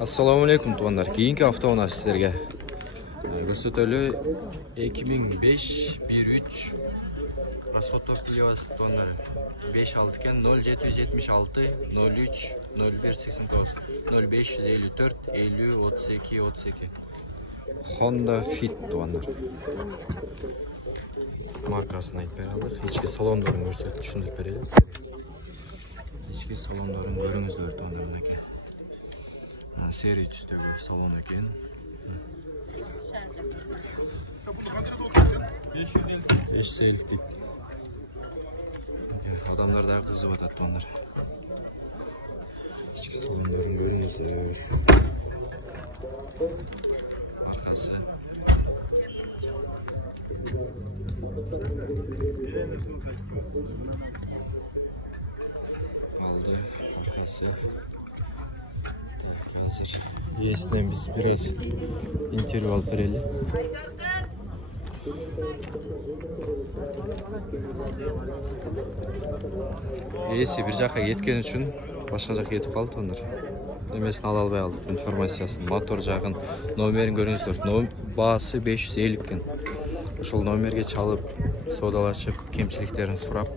Assalamu alaikum tuğanlar. Keyinki hafta ona sizlerge көрсөтөлү 2005 13 расходтоп билебиз туğanlar 5-6 кен 0776 03 01 89 0554 50 32 32 Honda Fit tuğanlar markasını aytпай калдык. Ички салондорун көрсөтүп түшүндүрүп беребиз. Ички салондорун көрүңүздөр туğanlar мынакей. Seri üstündeki salon eкен. 550 deyip. Adamlar daha kızı batat onlar. İçki salonların görünüzler. Arkası. Aldı. Arkası. Hazır. Yesinden biz biraz interval vereli. Esi bir жаққа кеткен үшін başka жаққа кетіп қалды onlar. Немесін ала албай алдық информациясын. Мотор жағын номерін көріңіздер. Бағасы 550 кен. Ошол номерге чалып, саудалашып, кемшіліктерін сұрап,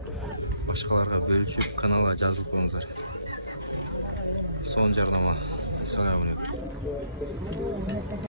башқаларға бөлішіп, каналға жазылып қойыңыздар. Son жарнама. Assalamu alaikum.